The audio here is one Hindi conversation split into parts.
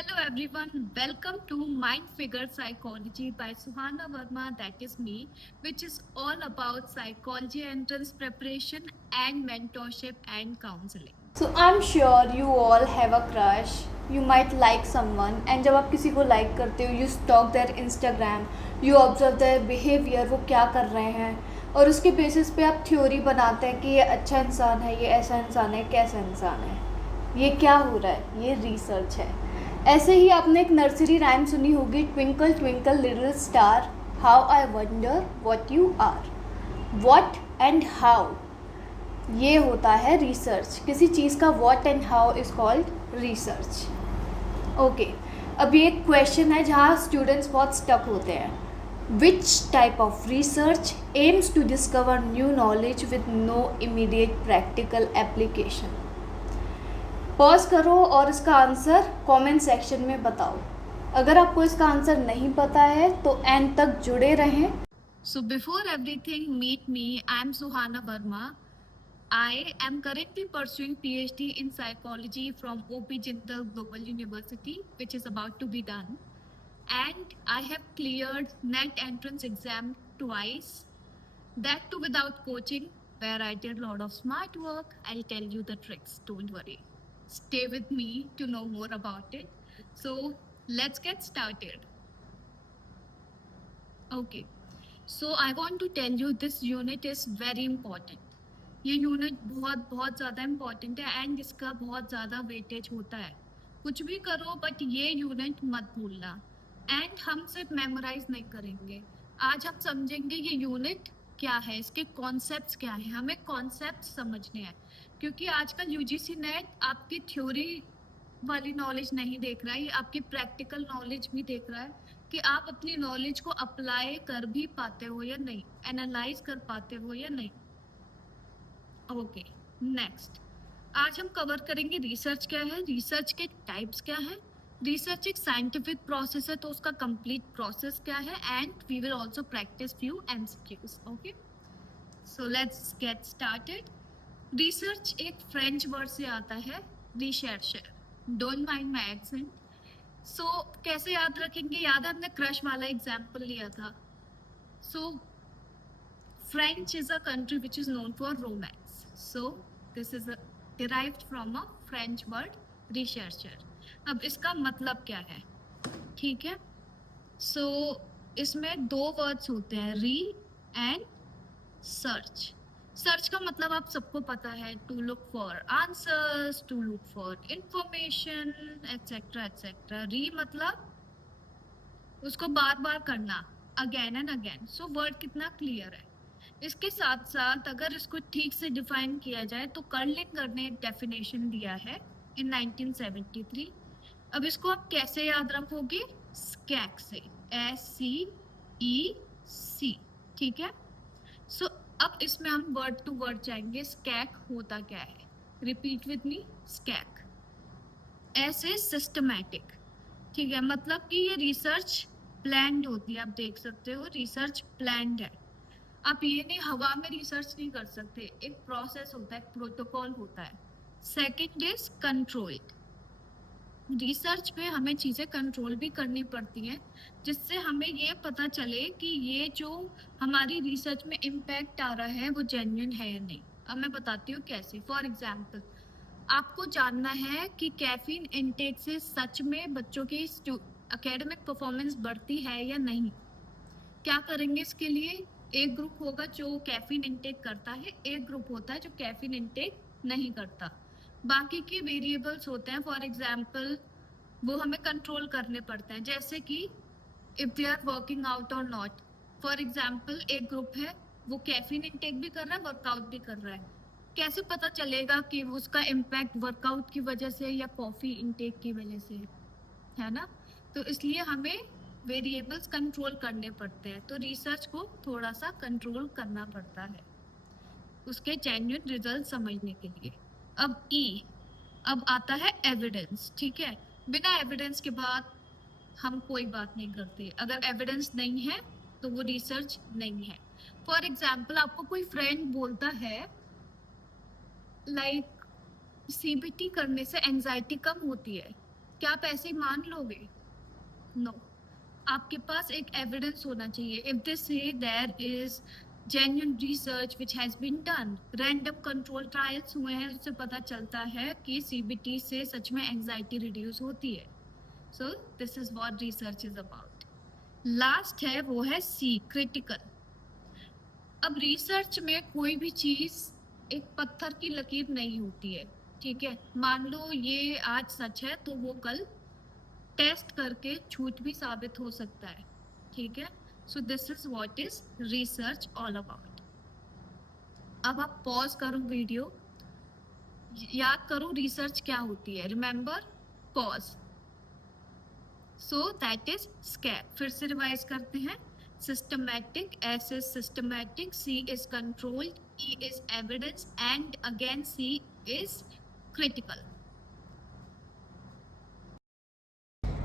Hello everyone, welcome to Mind Figure Psychology by Suhana Verma, that is me, which is all about psychology entrance preparation and mentorship and counseling. So I'm sure you all have a crush. You might like someone and जब आप किसी को like करते हो, you stalk their Instagram, you observe their behavior, वो क्या कर रहे हैं और उसके बेसिस पे आप थ्योरी बनाते हैं कि ये अच्छा इंसान है, ये ऐसा इंसान है, कैसा इंसान है, ये क्या हो रहा है, ये रिसर्च है। ऐसे ही आपने एक नर्सरी राइम सुनी होगी, twinkle twinkle little star, how I wonder what you are. What and how, ये होता है रिसर्च। किसी चीज़ का what and how is called research. Okay, अब ये एक क्वेश्चन है जहाँ स्टूडेंट्स बहुत स्टक होते हैं। Which type of research aims to discover new knowledge with no immediate practical application. Pause करो और इसका आंसर कमेंट सेक्शन में बताओ। अगर आपको इसका आंसर नहीं पता है तो एंड तक जुड़े रहें। So before everything, meet me. I am Suhana Verma. I am currently pursuing PhD in psychology from OP Jindal Global University, which is about to be done. And I have cleared NET entrance exam twice, that too without coaching, where I did a lot of smart work. I'll tell you the tricks, don't worry. Stay with me to know more about it. So let's get started. Okay, so I want to tell you this unit is very important. ये यूनिट बहुत बहुत ज़्यादा इम्पॉर्टेंट है एंड इसका बहुत ज़्यादा वेटेज होता है। कुछ भी करो बट ये यूनिट मत भूलना। एंड हम सिर्फ मेमोराइज नहीं करेंगे, आज हम समझेंगे ये यूनिट क्या है, इसके कॉन्सेप्ट्स क्या है, हमें कॉन्सेप्ट्स समझने हैं। क्योंकि आजकल यूजीसी नेट आपकी थ्योरी वाली नॉलेज नहीं देख रहा है, ये आपकी प्रैक्टिकल नॉलेज भी देख रहा है कि आप अपनी नॉलेज को अप्लाई कर भी पाते हो या नहीं, एनालाइज कर पाते हो या नहीं। ओके, नेक्स्ट आज हम कवर करेंगे रिसर्च क्या है, रिसर्च के टाइप्स क्या है, रिसर्च एक साइंटिफिक प्रोसेस है तो उसका कंप्लीट प्रोसेस क्या है, and we will also practice few MCQs. Okay, so let's get started. Research एक फ्रेंच वर्ड से आता है, researcher. Don't mind my accent. So कैसे याद रखेंगे, याद है हमने क्रश वाला एग्जाम्पल लिया था। सो French is a country which is known for romance. So this is derived from a French word researcher. अब इसका मतलब क्या है, ठीक है। So इसमें दो वर्ड्स होते हैं, री एंड सर्च। सर्च का मतलब आप सबको पता है, to look for answers, to look for information etcetera etcetera. Re मतलब उसको बार बार करना, again and again. So word कितना क्लियर है। इसके साथ साथ अगर इसको ठीक से डिफाइन किया जाए तो कर्लिंगर ने एक डेफिनेशन दिया है इन 1973। अब इसको आप कैसे याद रखोगे, स्कैक से, SCEC, ठीक है। सो अब इसमें हम वर्ड टू वर्ड जाएंगे। स्कैक होता क्या है, रिपीट विद मी, स्कैक। ऐसे सिस्टमैटिक, ठीक है, मतलब कि ये रिसर्च प्लान्ड होती है। आप देख सकते हो रिसर्च प्लान्ड है। आप ये नहीं हवा में रिसर्च नहीं कर सकते, एक प्रोसेस होता है, प्रोटोकॉल होता है। Second is controlled. रिसर्च पे हमें चीज़ें कंट्रोल भी करनी पड़ती हैं जिससे हमें ये पता चले कि ये जो हमारी रिसर्च में इम्पैक्ट आ रहा है वो जेन्युइन है या नहीं। अब मैं बताती हूँ कैसे। फॉर एग्जाम्पल, आपको जानना है कि कैफीन इनटेक से सच में बच्चों की एकेडमिक परफॉर्मेंस बढ़ती है या नहीं। क्या करेंगे इसके लिए, एक ग्रुप होगा जो कैफीन इनटेक करता है, एक ग्रुप होता है जो कैफीन इनटेक नहीं करता। बाकी के वेरिएबल्स होते हैं, फॉर एग्जाम्पल वो हमें कंट्रोल करने पड़ते हैं, जैसे कि if they are working out और नॉट। फॉर एग्जाम्पल एक ग्रुप है वो कैफीन इनटेक भी कर रहा है, वर्कआउट भी कर रहा है, कैसे पता चलेगा कि उसका इम्पैक्ट वर्कआउट की वजह से या कॉफी इनटेक की वजह से है ना। तो इसलिए हमें वेरिएबल्स कंट्रोल करने पड़ते हैं, तो रिसर्च को थोड़ा सा कंट्रोल करना पड़ता है उसके जेन्युइन रिजल्ट समझने के लिए। अब अब आता है एविडेंस, ठीक है। बिना एविडेंस के बाद हम कोई बात नहीं करते, अगर एविडेंस नहीं है तो वो रिसर्च नहीं है। फॉर एग्जाम्पल, आपको कोई फ्रेंड बोलता है लाइक CBT करने से एंजाइटी कम होती है, क्या पैसे मान लोगे? नो, आपके पास एक एविडेंस होना चाहिए. If they say there is genuine research which has been done, random control trials हुए हैं, उससे पता चलता है कि सीबीटी से सच में एंजाइटी रिड्यूस होती है. सो this is what research is about. Last है वो है सी, क्रिटिकल. अब रिसर्च में कोई भी चीज एक पत्थर की लकीर नहीं होती है, ठीक है. मान लो ये आज सच है तो वो कल टेस्ट करके झूठ भी साबित हो सकता है, ठीक है. सो this is what is research all about. अब आप पॉज करो वीडियो, याद करो रिसर्च क्या होती है. Remember, pause. So that is scare. फिर से रिवाइज करते हैं. Systematic, S is systematic, C is controlled, E is evidence and again C is critical.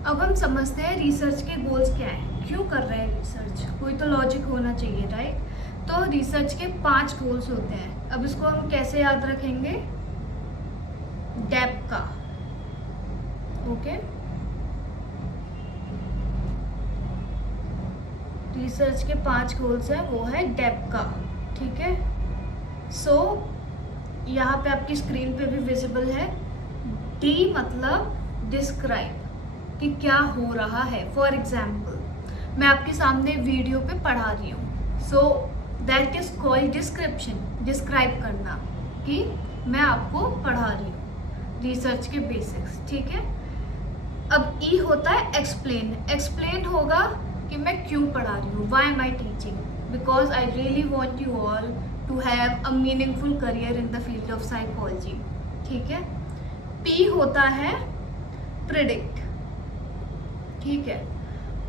अब हम समझते हैं रिसर्च के गोल्स क्या है, क्यों कर रहे हैं रिसर्च. कोई तो लॉजिक होना चाहिए, राइट. तो रिसर्च के 5 गोल्स होते हैं. अब इसको हम कैसे याद रखेंगे? डेप्थ का. ओके, रिसर्च के 5 गोल्स है, वो है डेप्थ का, ठीक है. सो यहाँ पे आपकी स्क्रीन पे भी विजिबल है. डी मतलब डिस्क्राइब, कि क्या हो रहा है. फॉर एग्जाम्पल मैं आपके सामने वीडियो पे पढ़ा रही हूँ, सो that is called description. Describe करना कि मैं आपको पढ़ा रही हूँ, रिसर्च के बेसिक्स, ठीक है. अब ई होता है एक्सप्लेन. एक्सप्लेन होगा कि मैं क्यों पढ़ा रही हूँ, why am I teaching, because I really want you all to have a meaningful career in the field of psychology, ठीक है. पी होता है प्रिडिक्ट, ठीक है.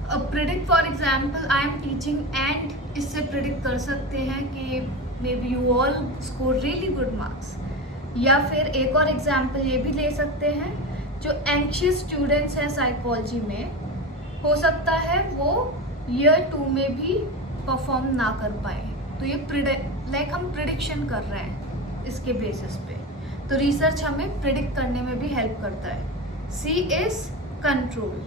अब predict, for example I am teaching and, इससे प्रिडिक्ट कर सकते हैं कि maybe you all score really good marks. या फिर एक और एग्जाम्पल ये भी ले सकते हैं, जो एंशियस स्टूडेंट्स हैं साइकोलॉजी में, हो सकता है वो ईयर 2 में भी परफॉर्म ना कर पाए. तो ये लाइक हम प्रिडिक्शन कर रहे हैं इसके बेसिस पे. तो रिसर्च हमें प्रिडिक्ट करने में भी हेल्प करता है. सी इज कंट्रोल.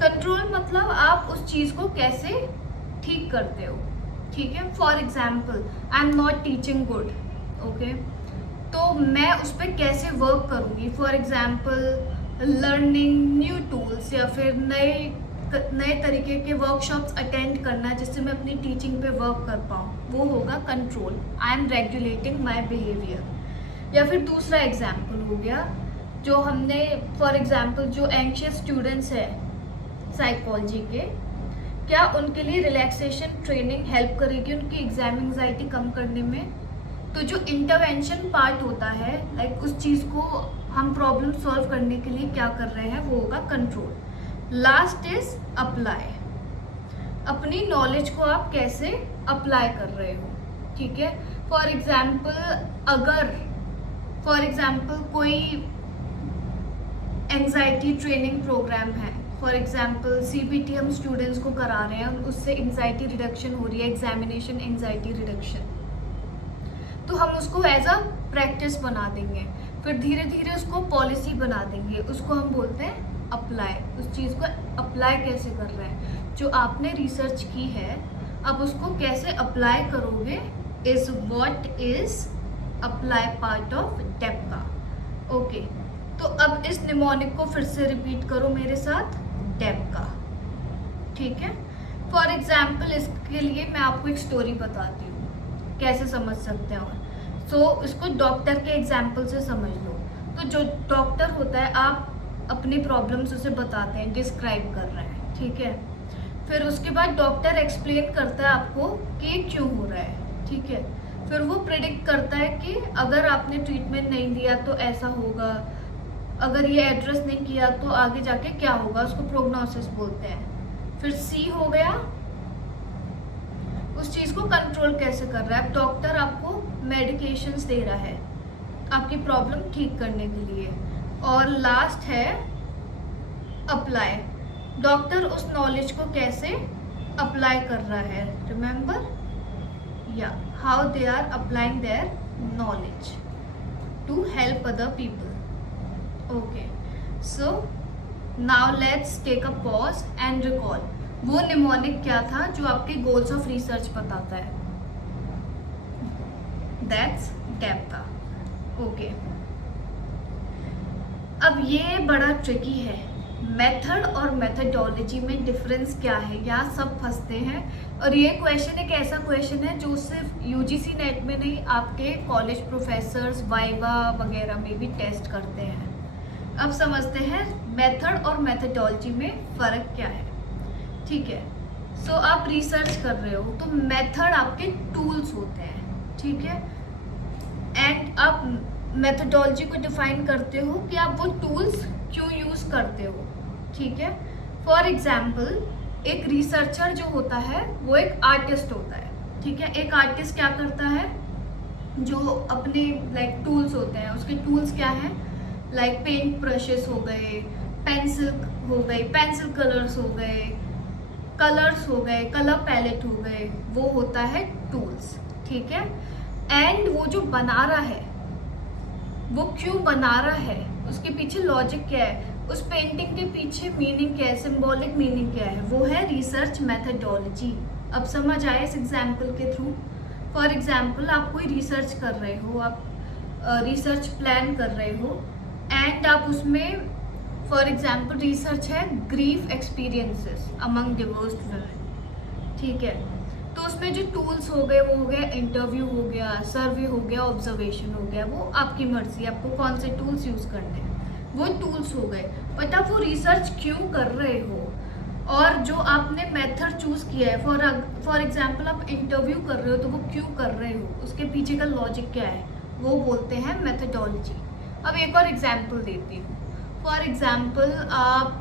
कंट्रोल मतलब आप उस चीज़ को कैसे ठीक करते हो, ठीक है. For example I am not teaching good, okay, तो मैं उस पर कैसे वर्क करूँगी. For example learning new tools, या फिर नए तरीके के वर्कशॉप्स अटेंड करना जिससे मैं अपनी टीचिंग पे वर्क कर पाऊँ, वो होगा control. I am regulating my behaviour. या फिर दूसरा एग्जाम्पल हो गया जो हमने, फॉर एग्जाम्पल जो एंशियस स्टूडेंट्स है साइकोलॉजी के, क्या उनके लिए रिलैक्सेशन ट्रेनिंग हेल्प करेगी उनकी एग्जाम एंजाइटी कम करने में. तो जो इंटरवेंशन पार्ट होता है, लाइक उस चीज़ को हम प्रॉब्लम सॉल्व करने के लिए क्या कर रहे हैं, वो होगा कंट्रोल. Last is apply. अपनी नॉलेज को आप कैसे अप्लाई कर रहे हो, ठीक है. फॉर एग्जाम्पल कोई एंजाइटी ट्रेनिंग प्रोग्राम है, फॉर एग्जाम्पल सीबीटी हम स्टूडेंट्स को करा रहे हैं, उससे एंजाइटी रिडक्शन हो रही है, एग्जामिनेशन एंजाइटी रिडक्शन, तो हम उसको एज अ प्रैक्टिस बना देंगे. फिर धीरे धीरे उसको पॉलिसी बना देंगे, उसको हम बोलते हैं अप्लाई. उस चीज़ को अप्लाई कैसे कर रहे हैं, जो आपने रिसर्च की है, अब उसको कैसे अप्लाई करोगे, is what is apply part of depth का. ओके, तो अब इस निमोनिक को फिर से रिपीट करो मेरे साथ, डेप्थ का, ठीक है. फॉर एग्जाम्पल इसके लिए मैं आपको एक स्टोरी बताती हूँ, कैसे समझ सकते हैं. सो इसको डॉक्टर के एग्जाम्पल से समझ लो. तो जो डॉक्टर होता है, आप अपनी प्रॉब्लम्स उसे बताते हैं, डिस्क्राइब कर रहे हैं, ठीक है. फिर उसके बाद डॉक्टर एक्सप्लेन करता है आपको कि ये क्यों हो रहा है, ठीक है. फिर वो प्रिडिक्ट करता है कि अगर आपने ट्रीटमेंट नहीं दिया तो ऐसा होगा, अगर ये एड्रेस नहीं किया तो आगे जाके क्या होगा, उसको प्रोग्नोसिस बोलते हैं. फिर सी हो गया, उस चीज़ को कंट्रोल कैसे कर रहा है. डॉक्टर आपको मेडिकेशंस दे रहा है आपकी प्रॉब्लम ठीक करने के लिए. और लास्ट है अप्लाई. डॉक्टर उस नॉलेज को कैसे अप्लाई कर रहा है. रिमेंबर, या how they are applying their knowledge to help other people. Okay, so now let's take a pause and recall. वो निमोनिक क्या था जो आपके गोल्स ऑफ रिसर्च बताता है? That's depth. ओके, अब ये बड़ा ट्रिकी है। मेथड और मेथडोलॉजी में डिफरेंस क्या है, यहाँ सब फंसते हैं। और ये क्वेश्चन एक ऐसा क्वेश्चन है जो सिर्फ यूजीसी नेट में नहीं, आपके कॉलेज प्रोफेसर्स वाइवा वगैरह में भी टेस्ट करते हैं। अब समझते हैं मेथड और मेथडोलॉजी में फ़र्क क्या है। ठीक है, सो आप रिसर्च कर रहे हो तो मेथड आपके टूल्स होते हैं, ठीक है, एंड आप मेथडोलॉजी को डिफाइन करते हो कि आप वो टूल्स क्यों यूज़ करते हो। ठीक है, फॉर एग्जाम्पल एक रिसर्चर जो होता है वो एक आर्टिस्ट होता है। ठीक है, एक आर्टिस्ट क्या करता है, जो अपने लाइक टूल्स होते हैं, उसके टूल्स क्या हैं, लाइक पेंट ब्रशेस हो गए, पेंसिल हो गई, पेंसिल कलर्स हो गए, कलर पैलेट हो गए, वो होता है टूल्स। ठीक है, एंड वो जो बना रहा है वो क्यों बना रहा है, उसके पीछे लॉजिक क्या है, उस पेंटिंग के पीछे मीनिंग क्या है, सिंबॉलिक मीनिंग क्या है, वो है रिसर्च मेथडोलॉजी। अब समझ आया इस एग्जाम्पल के थ्रू? फॉर एग्जाम्पल आप कोई रिसर्च कर रहे हो, आप रिसर्च प्लान कर रहे हो एंड आप उसमें फॉर एग्जाम्पल रिसर्च है grief experiences among divorced women. ठीक है, तो उसमें जो टूल्स हो गए वो हो गया इंटरव्यू हो गया, सर्वे हो गया, ऑब्जर्वेशन हो गया, वो आपकी मर्जी, आपको कौन से टूल्स यूज़ करने हैं, वो टूल्स हो गए। बट आप वो रिसर्च क्यों कर रहे हो, और जो आपने मेथड चूज़ किया है, फॉर एग्जाम्पल आप इंटरव्यू कर रहे हो तो वो क्यों कर रहे हो, उसके पीछे का लॉजिक क्या है, वो बोलते हैं मेथडोलॉजी। अब एक और एग्जाम्पल देती हूँ। फॉर एग्जाम्पल आप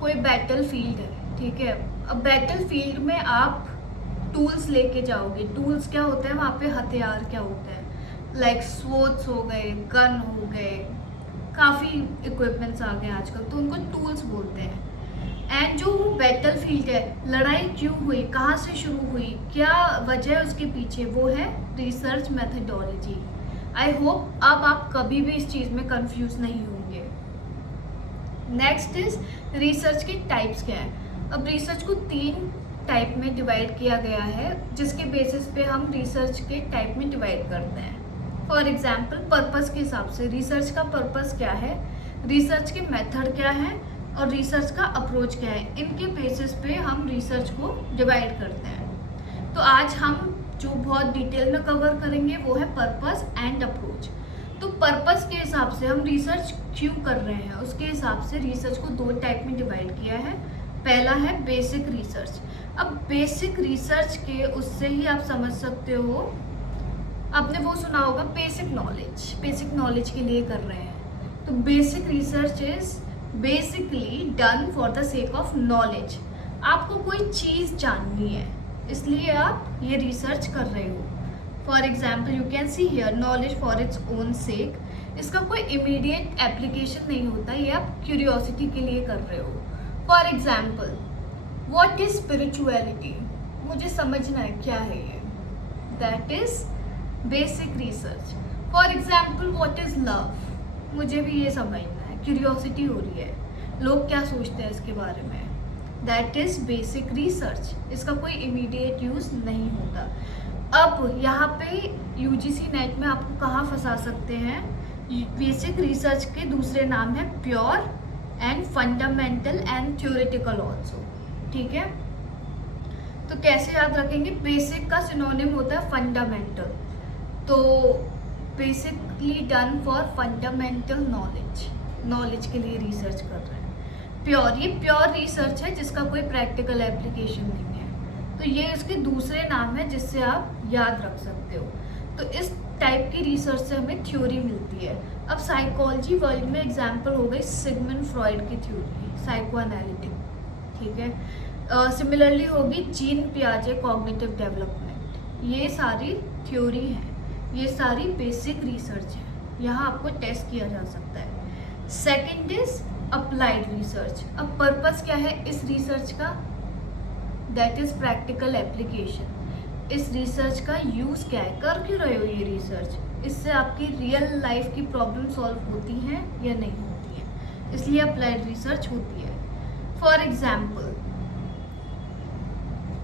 कोई बैटल फील्ड है, ठीक है, अब बैटल फील्ड में आप टूल्स लेके जाओगे। टूल्स क्या होते हैं वहाँ पे, हथियार क्या होते हैं, लाइक स्वॉर्ड्स हो गए, गन हो गए, काफ़ी इक्विपमेंट्स आ गए आजकल, तो उनको टूल्स बोलते हैं। एंड जो वो बैटल फील्ड है, लड़ाई क्यों हुई, कहाँ से शुरू हुई, क्या वजह है उसके पीछे, वो है रिसर्च मेथडोलॉजी। आई होप अब आप कभी भी इस चीज़ में कंफ्यूज नहीं होंगे। नेक्स्ट इज रिसर्च के टाइप्स क्या है। अब रिसर्च को 3 टाइप में डिवाइड किया गया है, जिसके बेसिस पे हम रिसर्च के टाइप में डिवाइड करते हैं। फॉर एग्जाम्पल पर्पस के हिसाब से, रिसर्च का पर्पस क्या है, रिसर्च के मेथड क्या है और रिसर्च का अप्रोच क्या है, इनके बेसिस पे हम रिसर्च को डिवाइड करते हैं। तो आज हम जो बहुत डिटेल में कवर करेंगे वो है पर्पस एंड अप्रोच। तो पर्पस के हिसाब से हम रिसर्च क्यों कर रहे हैं, उसके हिसाब से रिसर्च को 2 टाइप में डिवाइड किया है। पहला है बेसिक रिसर्च। अब बेसिक रिसर्च के उससे ही आप समझ सकते हो, आपने वो सुना होगा बेसिक नॉलेज के लिए कर रहे हैं। तो basic research is basically done for the sake of knowledge. आपको कोई चीज़ जाननी है इसलिए आप ये रिसर्च कर रहे हो। For example you can see here knowledge for its own सेक। इसका कोई इमीडिएट एप्लीकेशन नहीं होता, ये आप क्यूरियोसिटी के लिए कर रहे हो। For example what is spirituality, मुझे समझना है क्या है ये, that is basic research. For example what is love, मुझे भी ये समझना है, क्यूरियोसिटी हो रही है, लोग क्या सोचते हैं इसके बारे में, दैट इज बेसिक रिसर्च। इसका कोई इमीडिएट यूज़ नहीं होता। अब यहाँ पे यूजीसी नेट में आपको कहाँ फंसा सकते हैं, बेसिक रिसर्च के दूसरे नाम है pure and fundamental and theoretical also. ठीक है, तो कैसे याद रखेंगे, बेसिक का सिनोनिम होता है फंडामेंटल, तो basically done for fundamental knowledge के लिए रिसर्च कर रहे हैं। प्योर, ये प्योर रिसर्च है जिसका कोई प्रैक्टिकल एप्लीकेशन नहीं है, तो ये इसके दूसरे नाम है जिससे आप याद रख सकते हो। तो इस टाइप की रिसर्च से हमें थ्योरी मिलती है। अब साइकोलॉजी वर्ल्ड में एग्जाम्पल हो गई सिगमंड फ्रॉइड की थ्योरी, साइको एनालिटिक। ठीक है, सिमिलरली होगी जीन पियाजे कॉग्निटिव डेवलपमेंट। ये सारी थ्योरी हैं, ये सारी बेसिक रिसर्च है, यहाँ आपको टेस्ट किया जा सकता है। Second is applied research. अब पर्पस क्या है इस रिसर्च का, दैट इज प्रैक्टिकल एप्लीकेशन। इस रिसर्च का यूज़ क्या है, कर क्यों रहे हो ये रिसर्च, इससे आपकी रियल लाइफ की प्रॉब्लम सॉल्व होती हैं या नहीं होती हैं। इसलिए अप्लाइड रिसर्च होती है। For example,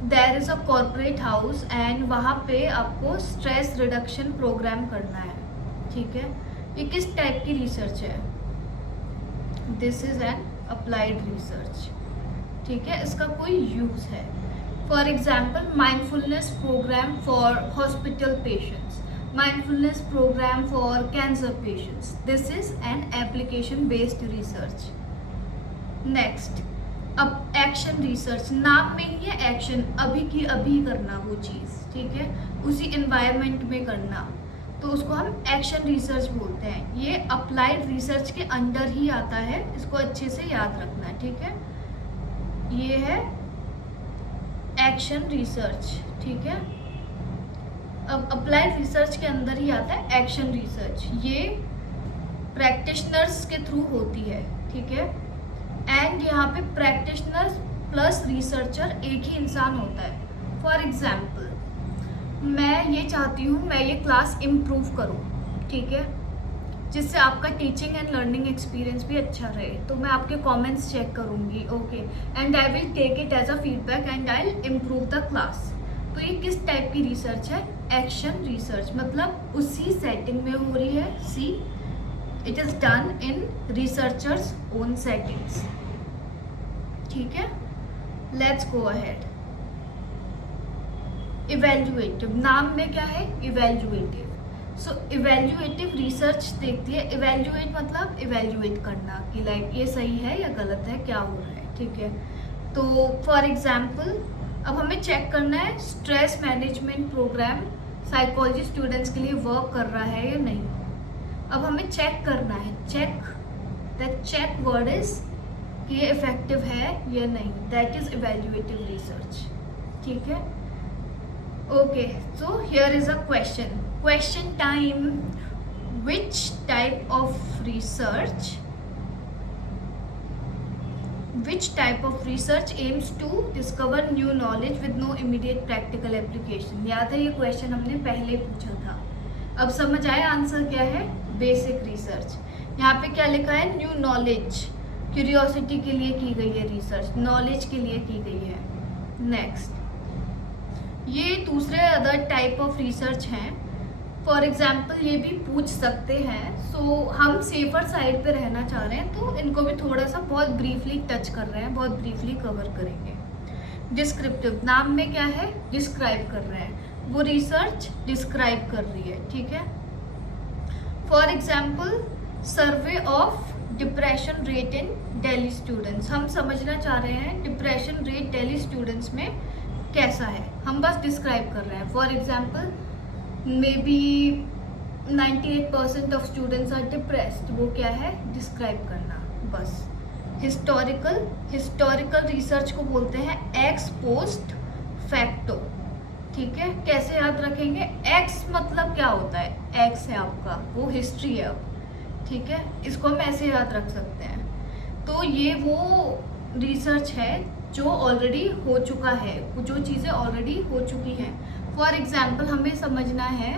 there is a corporate house and वहाँ पे आपको स्ट्रेस रिडक्शन प्रोग्राम करना है, ठीक है। ये किस टाइप की रिसर्च है? This is an applied research, ठीक है, इसका कोई यूज़ है। For example, mindfulness programme for hospital patients, mindfulness programme for cancer patients, this is an application based research. Next, अब एक्शन रिसर्च, नाम में ही है एक्शन, अभी की अभी करना वो चीज़, ठीक है, उसी इन्वायरमेंट में करना, तो उसको हम एक्शन रिसर्च बोलते हैं। ये अप्लाइड रिसर्च के अंडर ही आता है, इसको अच्छे से याद रखना है, ठीक है। ये है एक्शन रिसर्च, ठीक है। अब अप्लाइड रिसर्च के अंदर ही आता है एक्शन रिसर्च, ये प्रैक्टिशनर्स के थ्रू होती है, ठीक है। एंड यहाँ पे प्रैक्टिशनर्स प्लस रिसर्चर एक ही इंसान होता है। फॉर एग्जाम्पल, मैं ये चाहती हूँ मैं ये क्लास इम्प्रूव करूँ, ठीक है, जिससे आपका टीचिंग एंड लर्निंग एक्सपीरियंस भी अच्छा रहे, तो मैं आपके कमेंट्स चेक करूँगी, okay, and I will take it as a feedback and I will improve the class. तो ये किस टाइप की रिसर्च है? एक्शन रिसर्च, मतलब उसी सेटिंग में हो रही है। See, it is done in researchers own settings, ठीक है। Let's go ahead. इवेल्युएटिव, नाम में क्या है? इवेल्युएटिव। सो इवेल्युएटिव रिसर्च देखती है, इवेल्युएट मतलब इवेल्युएट करना कि लाइक ये सही है या गलत है, क्या हो रहा है, ठीक है। तो फॉर एग्जाम्पल, अब हमें चेक करना है stress management programme psychology students के लिए वर्क कर रहा है या नहीं। अब हमें चेक करना है, check, that check word is कि ये इफेक्टिव है या नहीं, दैट इज इवेल्युएटिव रिसर्च, ठीक है। Okay, so here is a question time. Which type of research aims to discover new knowledge with no immediate practical application? याद है ये क्वेश्चन हमने पहले पूछा था। अब समझ आया आंसर क्या है? Basic research. यहाँ पे क्या लिखा है? न्यू नॉलेज, क्यूरियोसिटी के लिए की गई है रिसर्च, नॉलेज के लिए की गई है। नेक्स्ट, ये दूसरे अदर टाइप ऑफ रिसर्च हैं। फॉर एग्जाम्पल ये भी पूछ सकते हैं, सो हम सेफर साइड पे रहना चाह रहे हैं तो इनको भी थोड़ा सा बहुत ब्रीफली टच कर रहे हैं, बहुत ब्रीफली कवर करेंगे। डिस्क्रिप्टिव, नाम में क्या है? डिस्क्राइब कर रहे हैं, वो रिसर्च डिस्क्राइब कर रही है, ठीक है। For example, survey of depression rate in Delhi students, हम समझना चाह रहे हैं डिप्रेशन रेट दिल्ली स्टूडेंट्स में कैसा है, हम बस डिस्क्राइब कर रहे हैं। For example, maybe 98% of students are depressed, वो क्या है? डिस्क्राइब करना, बस। हिस्टोरिकल रिसर्च को बोलते हैं एक्स पोस्ट फैक्टो, ठीक है। कैसे याद रखेंगे? एक्स मतलब क्या होता है? एक्स है आपका, वो हिस्ट्री है अब, ठीक है, इसको हम ऐसे याद रख सकते हैं। तो ये वो रिसर्च है जो ऑलरेडी हो चुका है, जो चीज़ें ऑलरेडी हो चुकी हैं। फॉर एग्जाम्पल, हमें समझना है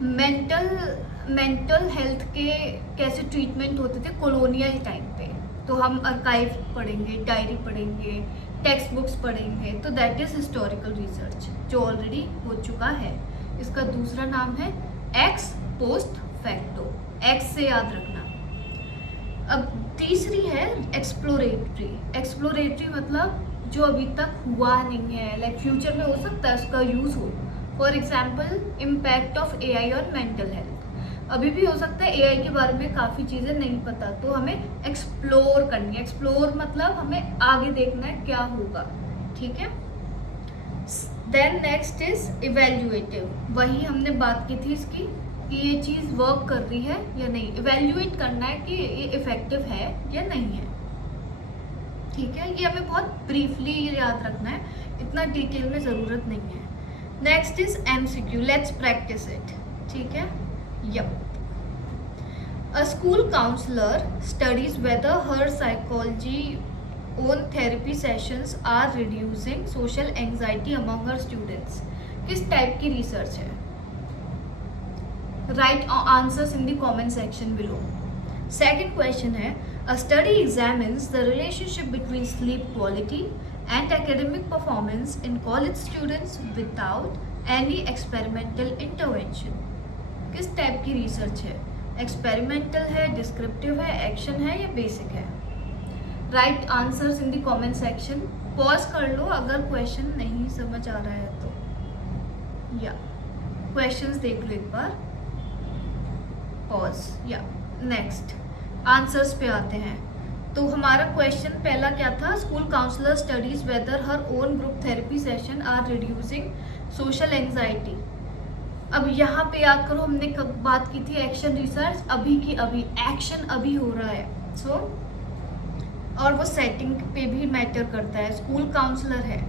मेंटल हेल्थ के कैसे ट्रीटमेंट होते थे कॉलोनियल टाइम पे, तो हम आर्काइव पढ़ेंगे, डायरी पढ़ेंगे, टेक्स्ट बुक्स पढ़ेंगे, तो दैट इज़ हिस्टोरिकल रिसर्च जो ऑलरेडी हो चुका है। इसका दूसरा नाम है एक्स पोस्ट फैक्टो, एक्स से याद रखना। अब तीसरी है एक्सप्लोरेटरी मतलब जो अभी तक हुआ नहीं है, लाइक फ्यूचर में हो सकता है उसका यूज़ हो। For example, impact of AI on mental health, अभी भी हो सकता है AI के बारे में काफ़ी चीज़ें नहीं पता, तो हमें एक्सप्लोर करनी है। एक्सप्लोर मतलब हमें आगे देखना है क्या होगा, ठीक है। देन नेक्स्ट इज इवेल्युएटिव, वही हमने बात की थी इसकी कि ये चीज़ वर्क कर रही है या नहीं, इवेल्युएट करना है कि ये इफेक्टिव है या नहीं है, ठीक है। ये हमें बहुत ब्रीफली याद रखना है, इतना डिटेल में ज़रूरत नहीं है। Next is MCQ, let's practise it, ठीक है। Yup, a school counsellor studies whether her psychology own therapy sessions are reducing social anxiety among her students. किस टाइप की रिसर्च है? Write answers in the comment section below. Second question है, A study examines the relationship between sleep quality and academic performance in college students without any experimental intervention. किस टाइप की रिसर्च है? एक्सपेरिमेंटल है, डिस्क्रिप्टिव है, एक्शन है या बेसिक है? Write answers in the comment section. Pause कर लो अगर क्वेश्चन नहीं समझ आ रहा है तो, या क्वेश्चंस देख लो एक बार. पॉज. या नेक्स्ट आंसर्स पे आते हैं. तो हमारा क्वेश्चन पहला क्या था? School counsellor studies whether her own group therapy session are reducing social anxiety. अब यहाँ पे याद करो हमने कब बात की थी? Action research. अभी की अभी एक्शन अभी हो रहा है. सो और वो सेटिंग पे भी मैटर करता है. स्कूल काउंसलर है,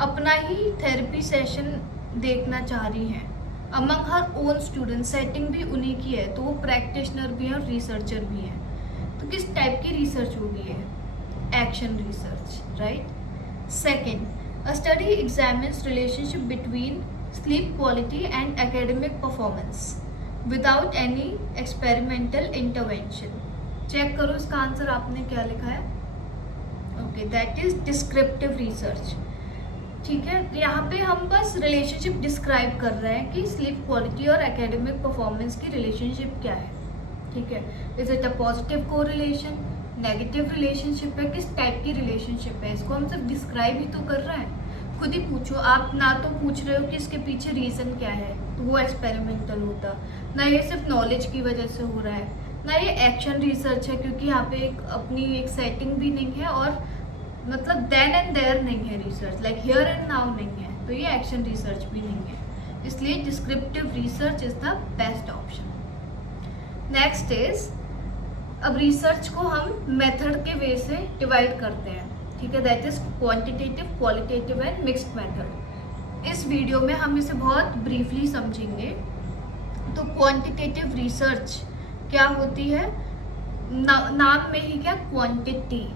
अपना ही थेरेपी सेशन देखना चाह रही हैं. Among her own student, setting भी उन्हीं की है, तो वो प्रैक्टिशनर भी है और रिसर्चर भी है. तो किस टाइप की रिसर्च होगी है? Action research, right. Second, a study examines relationship between sleep quality and academic performance without any experimental intervention. Check करो इसका आंसर आपने क्या लिखा है. Okay, that is descriptive research. ठीक है, यहाँ पे हम बस रिलेशनशिप डिस्क्राइब कर रहे हैं कि स्लीप क्वालिटी और एकेडमिक परफॉर्मेंस की रिलेशनशिप क्या है. ठीक है, is it a positive correlation, negative relationship है, किस टाइप की रिलेशनशिप है, इसको हम सिर्फ डिस्क्राइब ही तो कर रहे हैं. खुद ही पूछो आप. ना तो पूछ रहे हो कि इसके पीछे रीज़न क्या है, तो वो एक्सपेरिमेंटल होता. ना ये सिर्फ नॉलेज की वजह से हो रहा है, ना ये एक्शन रिसर्च है, क्योंकि यहाँ पे अपनी एक सेटिंग भी नहीं है और मतलब देन एंड देयर नहीं है research, like here and now नहीं है, तो ये एक्शन रिसर्च भी नहीं है. इसलिए descriptive research is the best option. Next is, अब रिसर्च को हम मेथड के वे से डिवाइड करते हैं. ठीक है, that is quantitative, qualitative and mixed method. इस वीडियो में हम इसे बहुत ब्रीफली समझेंगे. तो क्वांटिटेटिव रिसर्च क्या होती है? नाम में ही क्या, क्वांटिटी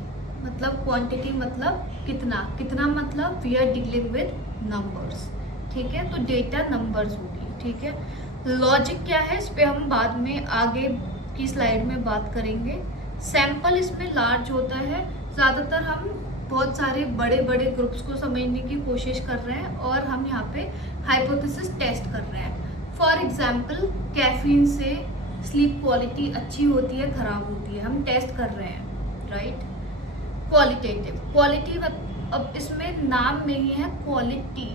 मतलब, क्वांटिटी मतलब कितना, कितना मतलब we are dealing with numbers. ठीक है, तो डेटा नंबर्स होगी. ठीक है, लॉजिक क्या है इस पे हम बाद में आगे की स्लाइड में बात करेंगे. सैंपल इसमें लार्ज होता है. ज़्यादातर हम बहुत सारे बड़े बड़े ग्रुप्स को समझने की कोशिश कर रहे हैं और हम यहाँ पे हाइपोथेसिस टेस्ट कर रहे हैं. फॉर एग्जाम्पल, कैफीन से स्लीप क्वालिटी अच्छी होती है, खराब होती है, हम टेस्ट कर रहे हैं. राइट. क्वालिटेटिव, क्वालिटी अब इसमें नाम में ही है क्वालिटी.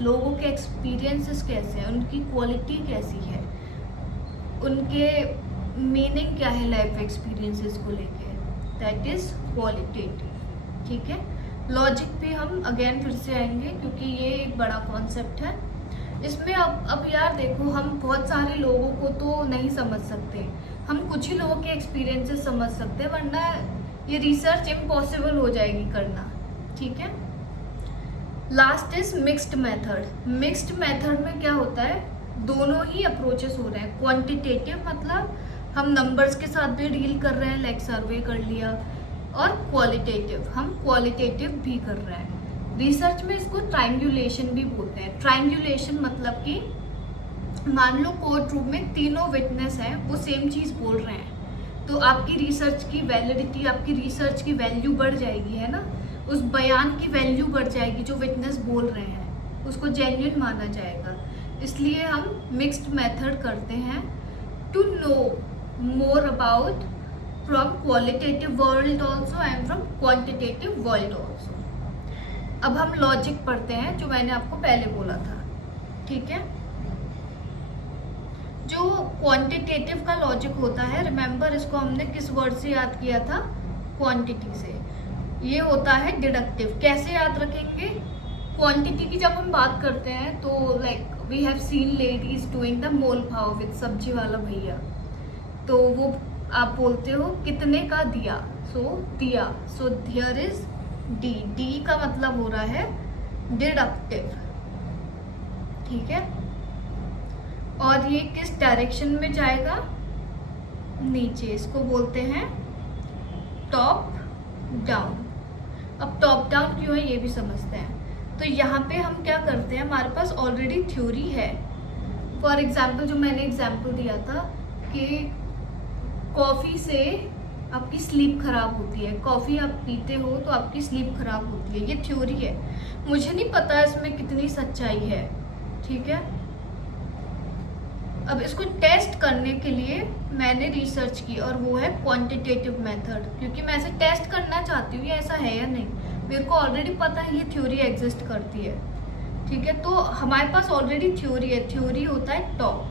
लोगों के एक्सपीरियंसेस कैसे हैं, उनकी क्वालिटी कैसी है, उनके मीनिंग क्या है लाइफ एक्सपीरियंसेस को लेके, दैट इज क्वालिटेटिव. ठीक है, लॉजिक भी हम अगेन फिर से आएंगे क्योंकि ये एक बड़ा कॉन्सेप्ट है. इसमें अब यार देखो, हम बहुत सारे लोगों को तो नहीं समझ सकते, हम कुछ ही लोगों के एक्सपीरियंसेस समझ सकते हैं, वरना ये रिसर्च इम्पॉसिबल हो जाएगी करना. ठीक है. Last is mixed method. Mixed method में क्या होता है? दोनों ही अप्रोचेस हो रहे हैं. क्वांटिटेटिव मतलब हम नंबर्स के साथ भी डील कर रहे हैं, लाइक सर्वे कर लिया, और क्वालिटेटिव हम क्वालिटेटिव भी कर रहे हैं. रिसर्च में इसको ट्रायंगुलेशन भी बोलते हैं. ट्रायंगुलेशन मतलब कि मान लो कोर्ट रूम में तीनों विटनेस हैं, वो सेम चीज़ बोल रहे हैं, तो आपकी रिसर्च की वैलिडिटी, आपकी रिसर्च की वैल्यू बढ़ जाएगी, है ना. उस बयान की वैल्यू बढ़ जाएगी, जो विटनेस बोल रहे हैं उसको जेन्युइन माना जाएगा. इसलिए हम मिक्स्ड मेथड करते हैं to know more about from qualitative world also and from quantitative world also. अब हम लॉजिक पढ़ते हैं, जो मैंने आपको पहले बोला था. ठीक है, जो क्वांटिटेटिव का लॉजिक होता है, रिमेंबर इसको हमने किस वर्ड से याद किया था? क्वांटिटी से. ये होता है डिडक्टिव. कैसे याद रखेंगे? क्वांटिटी की जब हम बात करते हैं तो like we have seen ladies doing the mol bhav with सब्जी वाला भैया, तो वो आप बोलते हो कितने का दिया, सो दिया, so here is D. D का मतलब हो रहा है डिडक्टिव. ठीक है, और ये किस डायरेक्शन में जाएगा? नीचे. इसको बोलते हैं टॉप डाउन. अब टॉप डाउन क्यों है ये भी समझते हैं. तो यहाँ पे हम क्या करते हैं, हमारे पास ऑलरेडी थ्योरी है. फॉर एग्जाम्पल, जो मैंने एग्जाम्पल दिया था कि कॉफ़ी से आपकी स्लीप खराब होती है। कॉफ़ी आप पीते हो तो आपकी स्लीप खराब होती है, ये थ्योरी है। मुझे नहीं पता इसमें कितनी सच्चाई है, ठीक है। अब इसको टेस्ट करने के लिए मैंने रिसर्च की, और वो है क्वांटिटेटिव मेथड, क्योंकि मैं ऐसे टेस्ट करना चाहती हूँ ये ऐसा है या नहीं। मेरे को ऑलरेडी पता है ये थ्योरी एग्जिस्ट करती है, ठीक है। तो हमारे पास ऑलरेडी थ्योरी है। थ्योरी होता है टॉप,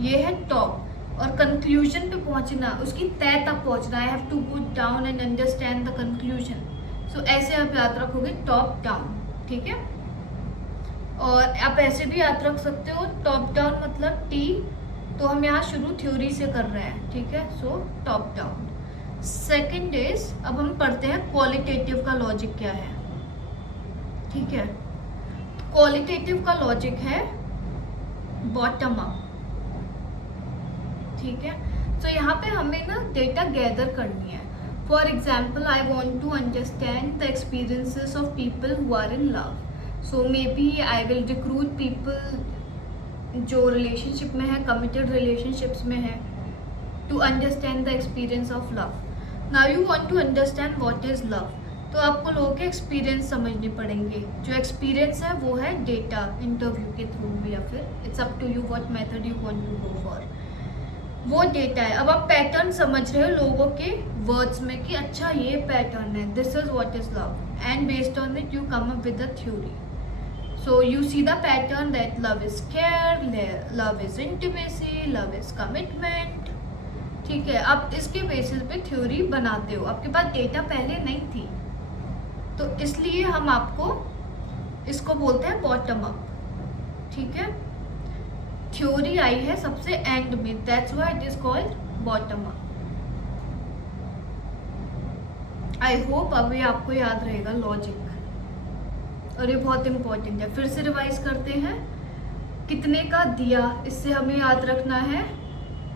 ये है टॉप, और कंक्लूजन पे पहुंचना, उसकी तय तक पहुंचना। I have to go down and understand the conclusion. So ऐसे आप याद रखोगे टॉप डाउन, ठीक है। और आप ऐसे भी याद रख सकते हो टॉप डाउन मतलब टी, तो हम यहाँ शुरू थ्योरी से कर रहे हैं, ठीक है। So top down. Second is, अब हम पढ़ते हैं क्वालिटेटिव का लॉजिक क्या है, ठीक है। क्वालिटेटिव का लॉजिक है बॉटम अप, ठीक है। तो यहाँ पे हमें ना डेटा गैदर करनी है। For example, I want to understand the experiences of people who are in love. So maybe I will recruit people जो रिलेशनशिप में है, कमिटेड रिलेशनशिप्स में है, to understand the experience of love. Now you want to understand what is love, तो आपको लोगों के एक्सपीरियंस समझने पड़ेंगे। जो एक्सपीरियंस है वो है डेटा, इंटरव्यू के थ्रू या फिर it's up to you what method you want to go for, वो डेटा है। अब आप पैटर्न समझ रहे हो लोगों के वर्ड्स में कि अच्छा ये पैटर्न है, this is what is love, and based on it you come up with the theory. So you see the pattern that love is care, love is intimacy, love is commitment, ठीक है। आप इसके बेसिस पे थ्योरी बनाते हो। आपके पास डेटा पहले नहीं थी, तो इसलिए हम आपको इसको बोलते हैं बॉटम अप, ठीक है। थ्योरी आई है सबसे एंड में, that's why it is called bottom up. I hope अब ये आपको याद रहेगा लॉजिक, और ये बहुत इंपॉर्टेंट है। फिर से रिवाइज करते हैं। कितने का दिया, इससे हमें याद रखना है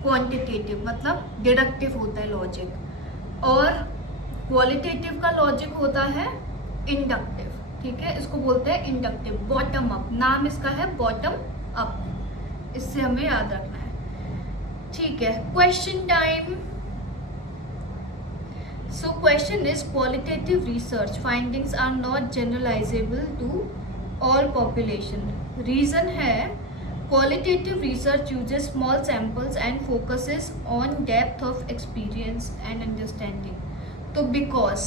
क्वांटिटेटिव, मतलब डिडक्टिव होता है लॉजिक, और क्वालिटेटिव का लॉजिक होता है इंडक्टिव, ठीक है। इसको बोलते हैं इंडक्टिव। बॉटम अप, नाम इसका है बॉटम अप, इससे हमें याद रखना है, ठीक है। Question time. So question is, qualitative research findings are not generalizable to all population. Reason है, qualitative research uses small samples and focuses on depth of experience and understanding. तो बिकॉज,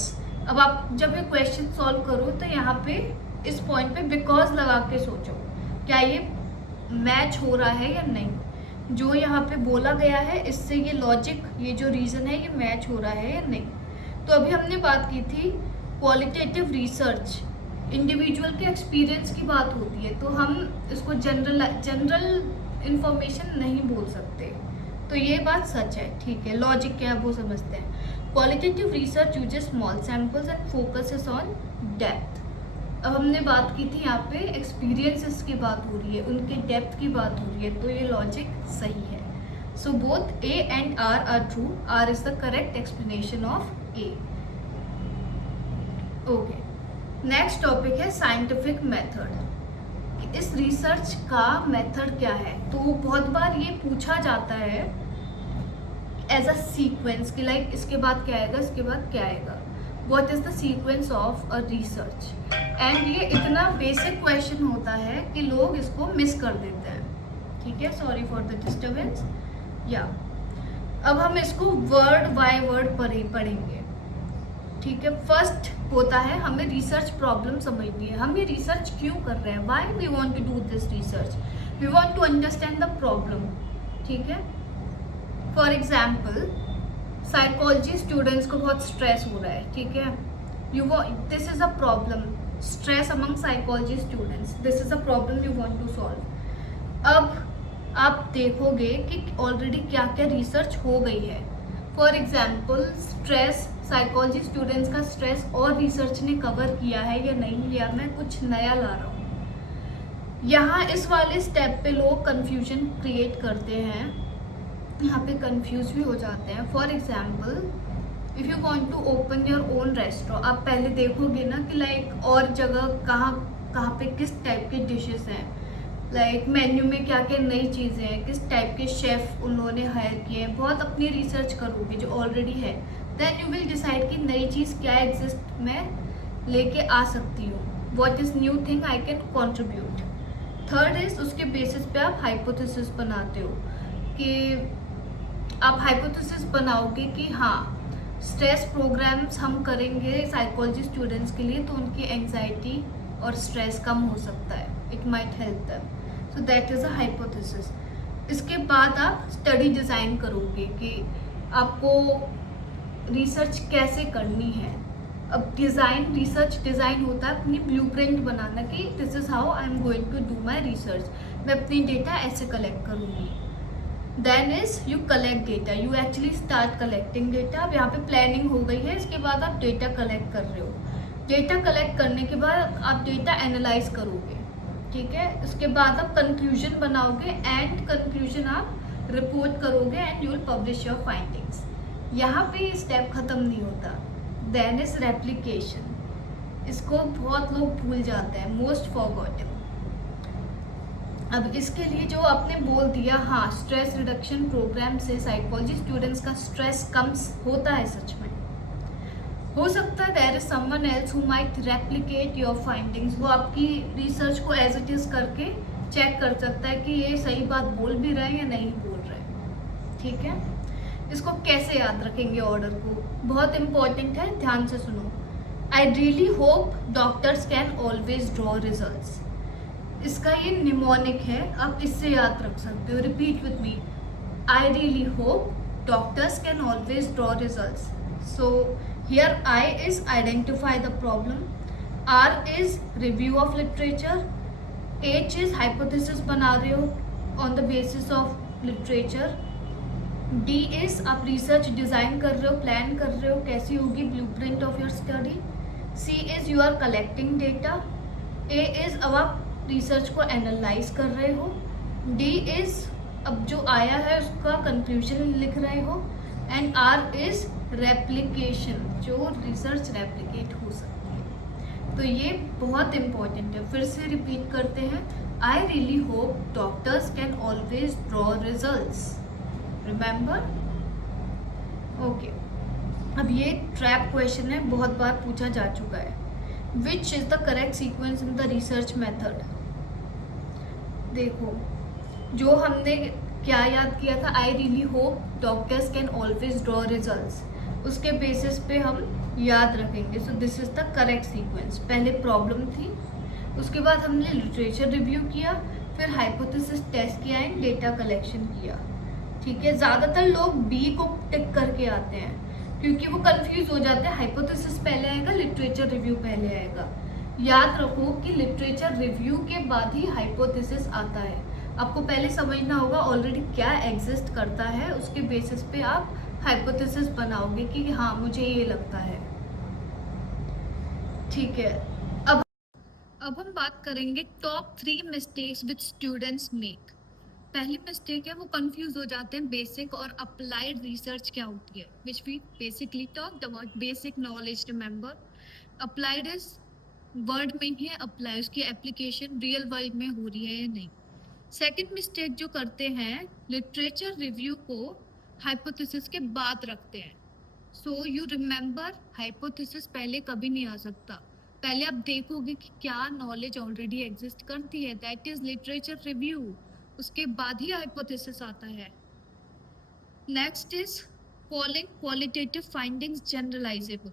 अब आप जब ये क्वेश्चन सॉल्व करो तो यहाँ पे इस पॉइंट पे बिकॉज लगा के सोचो, क्या ये मैच हो रहा है या नहीं। जो यहाँ पे बोला गया है इससे ये लॉजिक, ये जो रीज़न है ये मैच हो रहा है या नहीं। तो अभी हमने बात की थी क्वालिटेटिव रिसर्च, इंडिविजुअल के एक्सपीरियंस की बात होती है, तो हम इसको जनरल इंफॉर्मेशन नहीं बोल सकते। तो ये बात सच है, ठीक है। लॉजिक क्या है वो समझते हैं। Qualitative research uses small samples and focuses on depth. अब हमने बात की थी यहाँ पे एक्सपीरियंसेस की बात हो रही है, उनके डेप्थ की बात हो रही है, तो ये लॉजिक सही है। So both A and R true. R is the correct explanation of A. Okay, next topic है साइंटिफिक मेथड। इस रिसर्च का मेथड क्या है, तो बहुत बार ये पूछा जाता है एज अ सीक्वेंस कि लाइक इसके बाद क्या आएगा, इसके बाद क्या आएगा, what is the sequence of a research. And ये इतना बेसिक क्वेश्चन होता है कि लोग इसको मिस कर देते हैं, ठीक है। Sorry for the disturbance. या अब हम इसको वर्ड बाय वर्ड पढ़ेंगे, ठीक है। फर्स्ट होता है हमें रिसर्च प्रॉब्लम समझनी है, हम ये रिसर्च क्यों कर रहे हैं, why we want to do this research, we want to understand the problem, ठीक है। फॉर एग्जाम्पल, साइकोलॉजी स्टूडेंट्स को बहुत स्ट्रेस हो रहा है, ठीक है। This is a problem, stress among psychology students, this is a problem you want to solve. अब आप देखोगे कि ऑलरेडी क्या क्या रिसर्च हो गई है। For example, stress, psychology students का स्ट्रेस और रिसर्च ने कवर किया है या नहीं, या मैं कुछ नया ला रहा हूँ। यहाँ इस वाले स्टेप पे लोग कंफ्यूजन क्रिएट करते हैं, यहाँ पे कंफ्यूज भी हो जाते हैं। For example, if you want to open your own restaurant, आप पहले देखोगे ना कि लाइक और जगह कहाँ पे किस टाइप के डिशेस हैं, लाइक मेन्यू में क्या क्या नई चीज़ें हैं, किस टाइप के शेफ़ उन्होंने हायर किए हैं, बहुत अपनी रिसर्च करोगे जो ऑलरेडी है, देन यू विल डिसाइड कि नई चीज़ क्या एग्जिस्ट मैं लेके आ सकती हूँ, what is new thing I can contribute. Third is उसके बेसिस पे आप हाइपोथेसिस बनाते हो कि आप हाइपोथेसिस बनाओगे कि हाँ स्ट्रेस प्रोग्राम्स हम करेंगे साइकोलॉजी स्टूडेंट्स के लिए तो उनकी एंजाइटी और स्ट्रेस कम हो सकता है, it might help them, so that is a hypothesis. इसके बाद आप स्टडी डिज़ाइन करोगे कि आपको रिसर्च कैसे करनी है। अब रिसर्च डिज़ाइन होता है अपनी ब्लूप्रिंट बनाना कि this is how I am going to do my research, मैं अपनी डेटा ऐसे कलेक्ट करूँगी। Then is you collect data, you actually start collecting data. अब यहाँ पे प्लानिंग हो गई है, इसके बाद आप डेटा कलेक्ट कर रहे हो। डेटा कलेक्ट करने के बाद आप डेटा एनालाइज करोगे, ठीक है। इसके बाद आप कंक्लूजन बनाओगे एंड कंक्लूजन आप रिपोर्ट करोगे and you will publish your findings. यहाँ पे ये स्टेप खत्म नहीं होता। देन इज रेप्लिकेशन, इसको बहुत लोग भूल जाते हैं, मोस्ट फॉरगॉटन। अब इसके लिए जो आपने बोल दिया, हाँ स्ट्रेस रिडक्शन प्रोग्राम से साइकोलॉजी स्टूडेंट्स का स्ट्रेस कम होता है, सच में हो सकता है there is someone else who might replicate your findings, वो आपकी रिसर्च को एज इट इज करके चेक कर सकता है कि ये सही बात बोल भी रहे हैं या नहीं बोल रहे, ठीक है। इसको कैसे याद रखेंगे ऑर्डर को, बहुत इंपॉर्टेंट है, ध्यान से सुनो। आई really hope doctors can always draw results, इसका ये निमोनिक है, आप इससे याद रख सकते हो। Repeat with me, I really hope doctors can always draw results. So here I is identify the problem, R is review of literature, H is hypothesis बना रहे हो on the basis of literature, D is आप रिसर्च डिज़ाइन कर रहे हो, प्लान कर रहे हो कैसी होगी blueprint of your study, C is you are collecting data, A is अब आप रिसर्च को एनालाइज कर रहे हो, डी इज अब जो आया है उसका कंक्लूजन लिख रहे हो, एंड आर इज रेप्लिकेशन, जो रिसर्च रेप्लिकेट हो सकती है। तो ये बहुत इंपॉर्टेंट है, फिर से रिपीट करते हैं। आई really hope doctors can always draw results, remember, okay. अब ये ट्रैप क्वेश्चन है, बहुत बार पूछा जा चुका है। Which is the correct sequence in the research method. देखो जो हमने क्या याद किया था, आई really hope doctors can always draw results, उसके बेसिस पे हम याद रखेंगे। सो this is the correct sequence. पहले प्रॉब्लम थी, उसके बाद हमने लिटरेचर रिव्यू किया, फिर हाइपोथेसिस टेस्ट किया एंड डेटा कलेक्शन किया, ठीक है। ज़्यादातर लोग बी को टिक करके आते हैं क्योंकि वो कंफ्यूज हो जाते हैं, हाइपोथेसिस पहले आएगा लिटरेचर रिव्यू पहले आएगा। याद रखो कि लिटरेचर रिव्यू के बाद ही हाइपोथेसिस आता है, आपको पहले समझना होगा ऑलरेडी क्या एग्जिस्ट करता है, उसके बेसिस पे आप हाइपोथेसिस बनाओगे कि हाँ मुझे ये लगता है, ठीक है। अब हम बात करेंगे top 3 mistakes which students make. पहली मिस्टेक है वो कंफ्यूज हो जाते हैं बेसिक और अप्लाइड रिसर्च क्या होती है, which we basically talked about basic knowledge. Remember, applied is word में ही है, अप्लाई उसकी एप्लीकेशन रियल वर्ल्ड में हो रही है या नहीं। सेकंड मिस्टेक जो करते हैं, लिटरेचर रिव्यू को हाइपोथेसिस के बाद रखते हैं। सो यू रिमेंबर, हाइपोथेसिस पहले कभी नहीं आ सकता, पहले आप देखोगे कि क्या नॉलेज ऑलरेडी एग्जिस्ट करती है, दैट इज लिटरेचर रिव्यू, उसके बाद ही हाइपोथेसिस आता है। Next is calling qualitative findings generalizable.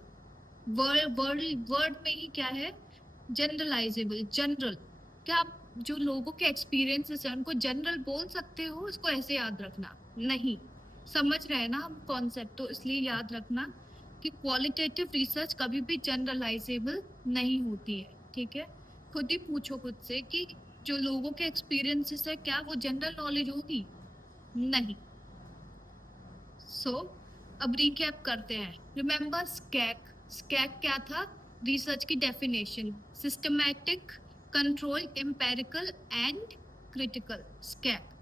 Word में ही क्या है, जनरलाइजेबल, जनरल। क्या आप जो लोगों के एक्सपीरियंसेस है उनको जनरल बोल सकते हो, इसको ऐसे याद रखना नहीं। समझ रहे हैं ना हम कॉन्सेप्ट, तो इसलिए याद रखना कि क्वालिटेटिव रिसर्च कभी भी जनरलाइजेबल नहीं होती है, ठीक है। खुद ही पूछो खुद से कि जो लोगों के एक्सपीरियंसेस है क्या वो जनरल नॉलेज होगी, नहीं। सो अब रिकैप करते हैं। रिमेंबर स्कैक, स्कैक क्या था, रिसर्च की definition, systematic, control, empirical and critical, स्कैक।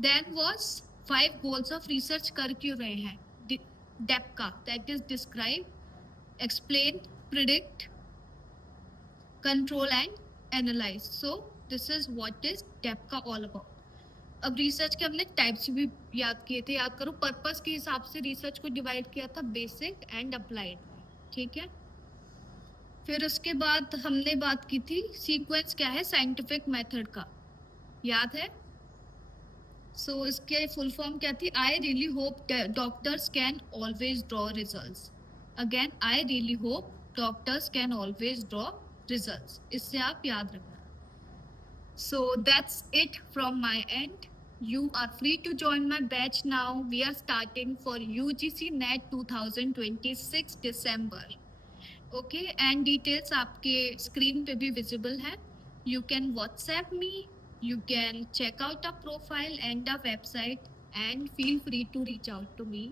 Then was 5 goals of research कर क्यों रहे हैं, DEPCA, that is describe, explain, predict, control and analyse. So this is what is DEPCA all about. अब रिसर्च के हमने टाइप्स भी याद किए थे, याद करो, पर्पस के हिसाब से रिसर्च को डिवाइड किया था, बेसिक एंड अप्लाइड, ठीक है। फिर उसके बाद हमने बात की थी सीक्वेंस क्या है साइंटिफिक मेथड का, याद है। सो इसके फुल फॉर्म क्या थी, आई really hope doctors can always draw results. Again, I really hope doctors can always draw results, इससे आप याद रखना। So that's it from my end. You are free to join my batch now. We are starting for UGC NET 2026 December. Okay, and details आपके screen पे भी visible है. You can WhatsApp me. You can check out our profile and our website, and feel free to reach out to me.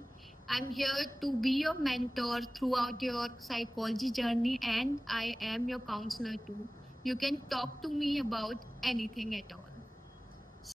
I'm here to be your mentor throughout your psychology journey, and I am your counselor too. You can talk to me about anything at all.